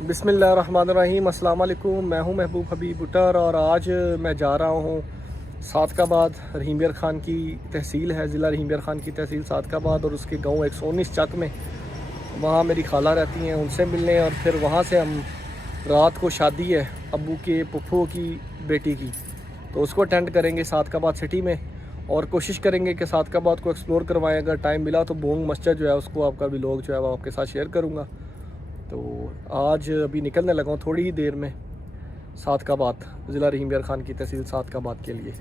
बिस्मिल्लाहिर्रहमानिर्रहीम। अस्सलाम वालेकुम। मैं हूं महबूब हबीब बुटर और आज मैं जा रहा हूं सादकाबाद। रहीमियर ख़ान की तहसील है, ज़िला रहीमियर ख़ान की तहसील सादकाबाद, और उसके गांव 119 चक में वहां मेरी खाला रहती हैं, उनसे मिलने। और फिर वहां से हम रात को शादी है अब्बू के पुप्पो की बेटी की, तो उसको अटेंड करेंगे सादकाबाद सिटी में। और कोशिश करेंगे कि सादकाबाद को एक्सप्लोर करवाएं। अगर टाइम मिला तो बोंग मस्जिद जो है उसको आपका भी लोग जो है वो आपके साथ शेयर करूँगा। तो आज अभी निकलने लगा हूँ थोड़ी ही देर में सादकाबाद, ज़िला रहीमियर ख़ान की तहसील सादकाबाद के लिए।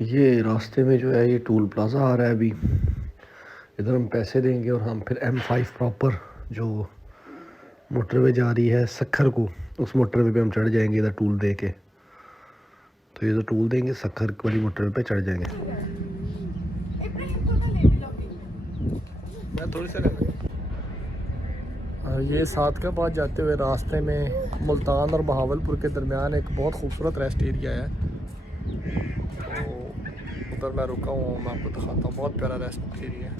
ये रास्ते में जो है ये टूल प्लाज़ा आ रहा है। अभी इधर हम पैसे देंगे और हम फिर M5 प्रॉपर जो मोटरवे जा रही है सखर को, उस मोटरवे पे हम चढ़ जाएंगे इधर टूल दे के। तो ये तो टूल देंगे, सखर वाली मोटरवे पे चढ़ जाएंगे। मैं थोड़ी सा ये सादकाबाद जाते हुए रास्ते में मुल्तान और बहावलपुर के दरमियान एक बहुत खूबसूरत रेस्ट एरिया है, तो उधर मैं रुका हूँ, मैं आपको दिखाता हूँ। बहुत प्यारा रेस्ट एरिया है।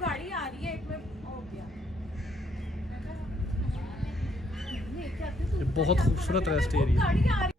गाड़ी आ रही है, ये बहुत खूबसूरत रेस्ट एरिया।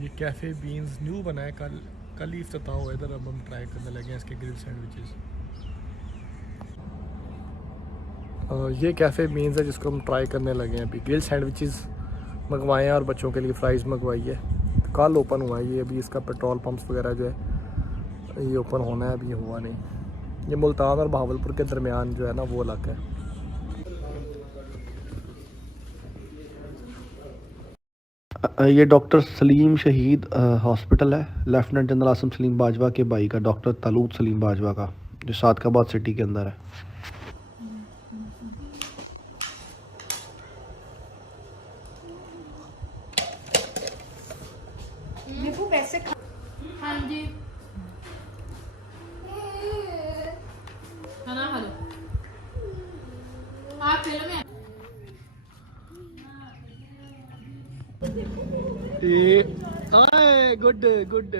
ये कैफ़े बीन्स न्यू बना है, कल ही इफ्तिताह हुआ इधर। अब हम ट्राई करने लगे हैं इसके ग्रिल सैंडविचेस। ये कैफ़े बीन्स है जिसको हम ट्राई करने लगे हैं अभी। ग्रिल सैंडविचेस मंगवाए हैं और बच्चों के लिए फ़्राइज़ मंगवाई है। कल ओपन हुआ है ये, अभी इसका पेट्रोल पंप्स वगैरह जो है ये ओपन होना है, अभी हुआ नहीं। ये मुल्तान और बहावलपुर के दरमियान जो है ना वो इलाका है। ये डॉक्टर सलीम शहीद हॉस्पिटल है, लेफ्टिनेंट जनरल आसिम सलीम बाजवा के भाई का, डॉक्टर तालूत सलीम बाजवा का, जो सादकाबाद सिटी के अंदर है। हाँ जी, खाना खा लो आप, फिल्म में गुड गुड।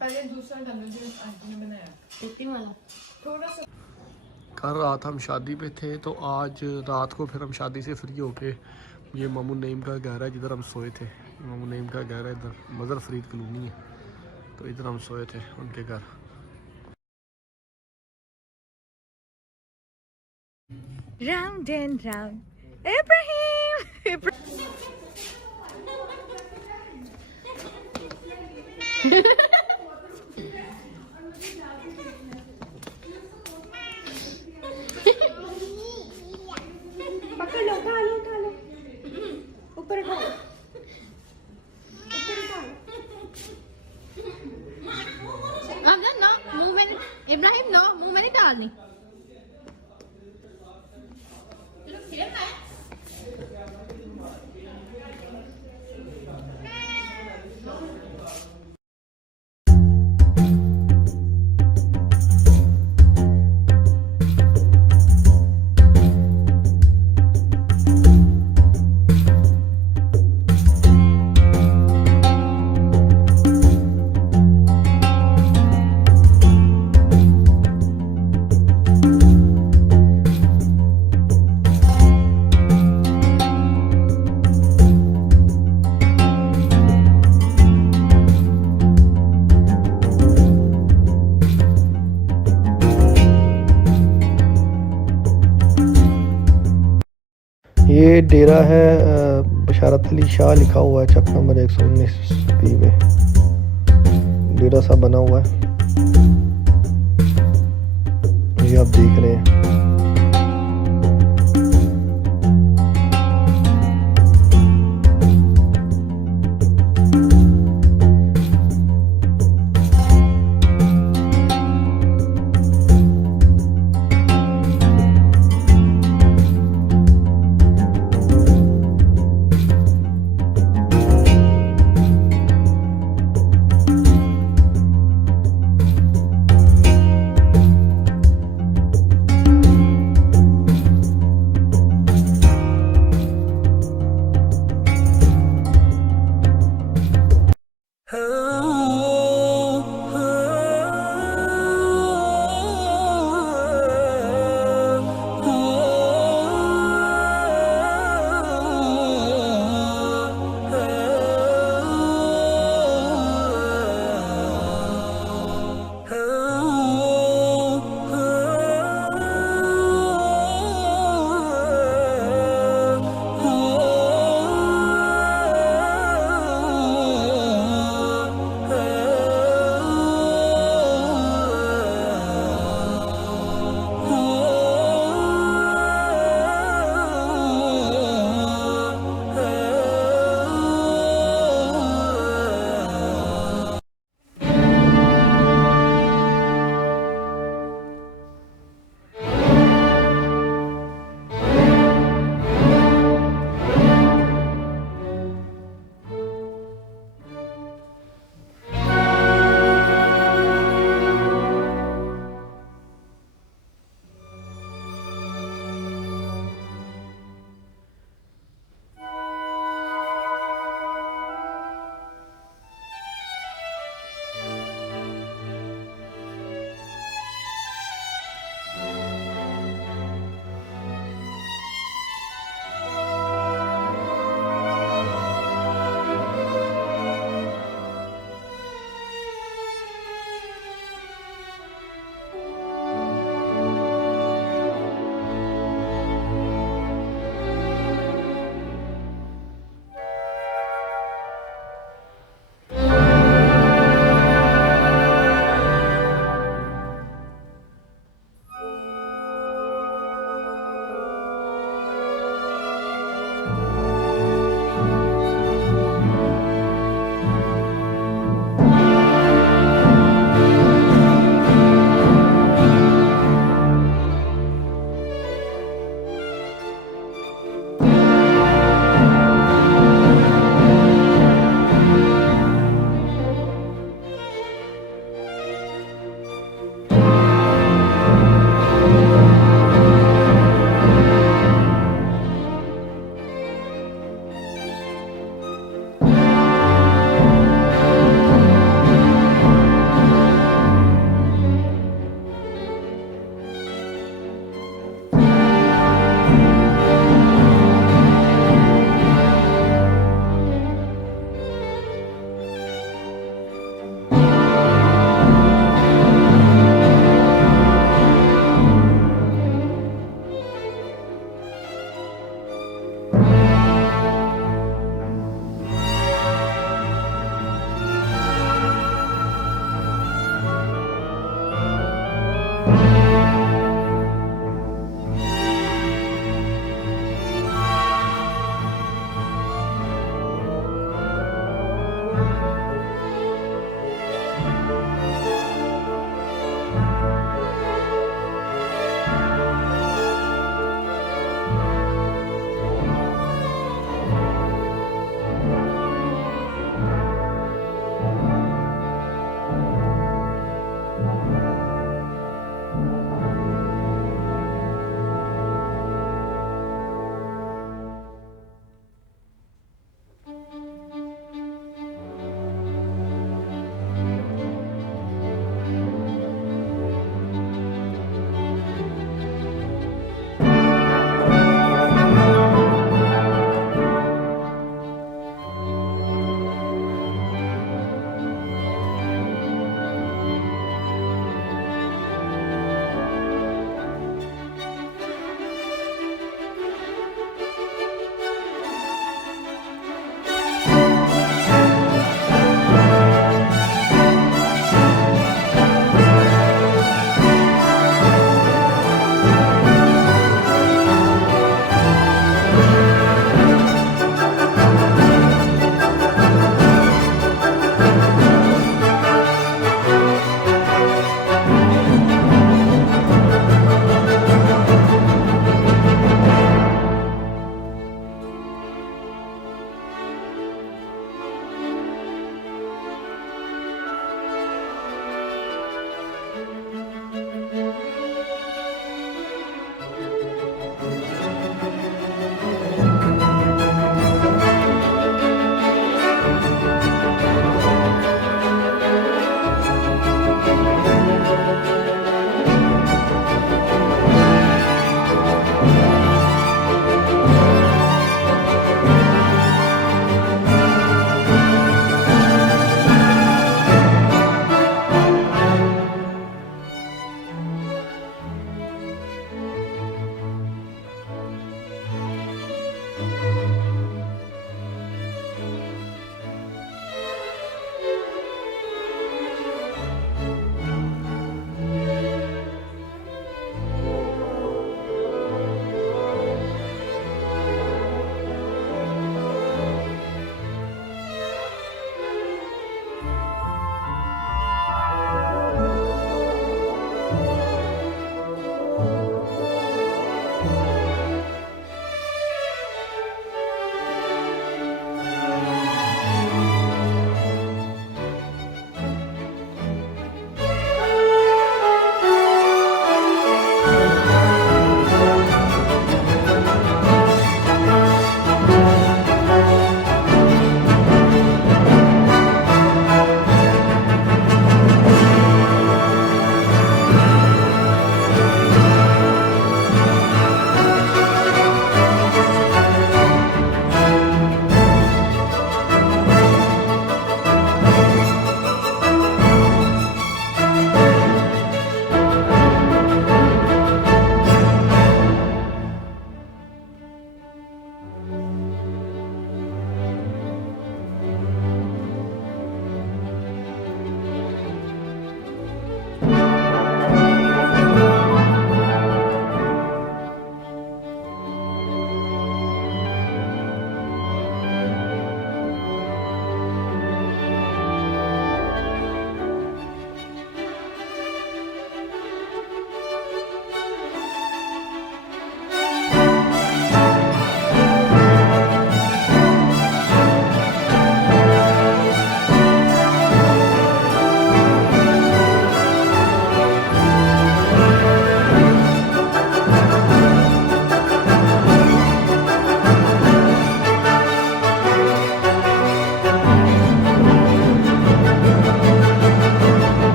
पहले दूसरा बनाया वाला थोड़ा सा। कल रात हम शादी पे थे, तो आज रात को फिर हम शादी से फ्री होके ये मामू नईम का घर है जिधर हम सोए थे। मामू नईम का घर है इधर, मज़र फरीद कॉलोनी है, तो इधर हम सोए थे उनके घर। Round and round, Ibrahim. पकड़ लो, खा लो, ऊपर उठाओ, ऊपर उठाओ। ना मुंह में इब्राहिम, ना मुंह में नहीं डालनी। चलो खेलना है। डेरा है बशारत अली शाह लिखा हुआ है, चक नंबर 119 में डेरा सा बना हुआ है, ये आप देख रहे हैं।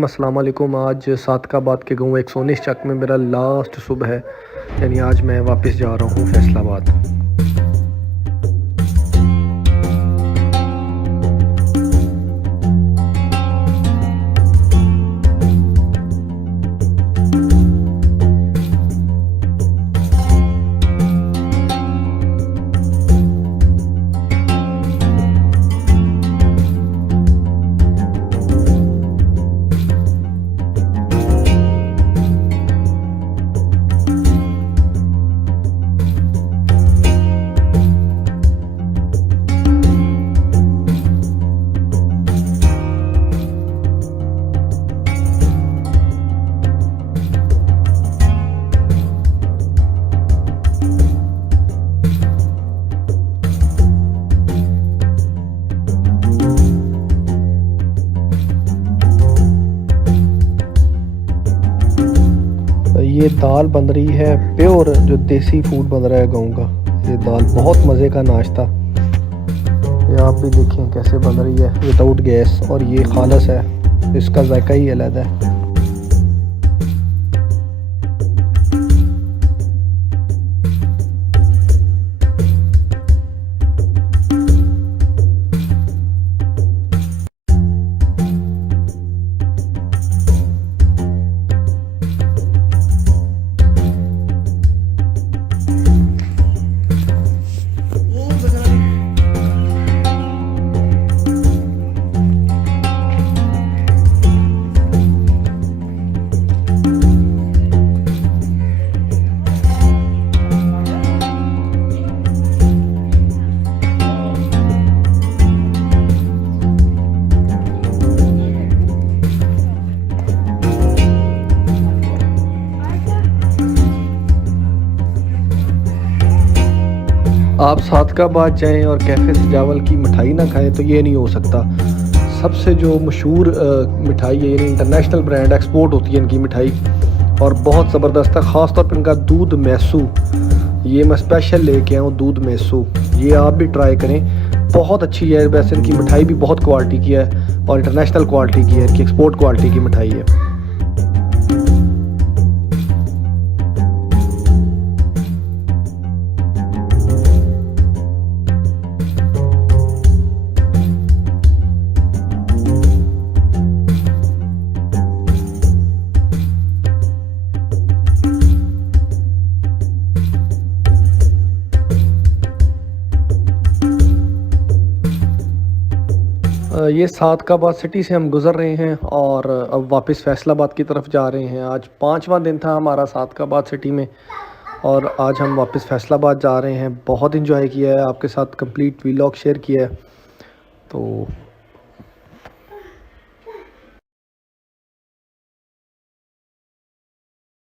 अस्सलाम वालेकुम। आज सादकाबाद के गाँव 119 चक में मेरा लास्ट सुबह है, यानी आज मैं वापस जा रहा हूँ फैसलाबाद। ये दाल बन रही है प्योर, जो देसी फूड बन रहा है गाँव का। ये दाल बहुत मज़े का नाश्ता। ये आप भी देखें कैसे बन रही है विदाउट गैस, और ये खालस है, इसका जायका ही अलग है। आप सादकाबाद जाएं और कैफ़े सजावल की मिठाई ना खाएं तो ये नहीं हो सकता। सबसे जो मशहूर मिठाई है, यानी इंटरनेशनल ब्रांड, एक्सपोर्ट होती है इनकी मिठाई और बहुत ज़बरदस्त है। ख़ास तौर पर इनका दूध मैसू, ये मैं स्पेशल लेके आया हूँ दूध मैसू, ये आप भी ट्राई करें, बहुत अच्छी है। वैसे इनकी मिठाई भी बहुत क्वालिटी की है और इंटरनेशनल क्वालिटी की है, इनकी एक्सपोर्ट क्वालिटी की मिठाई है। ये सादकाबाद सिटी से हम गुज़र रहे हैं और अब वापस फैसलाबाद की तरफ जा रहे हैं। आज 5वां दिन था हमारा सादकाबाद सिटी में और आज हम वापस फैसलाबाद जा रहे हैं। बहुत इन्जॉय किया है, आपके साथ कंप्लीट व्लॉग शेयर किया है। तो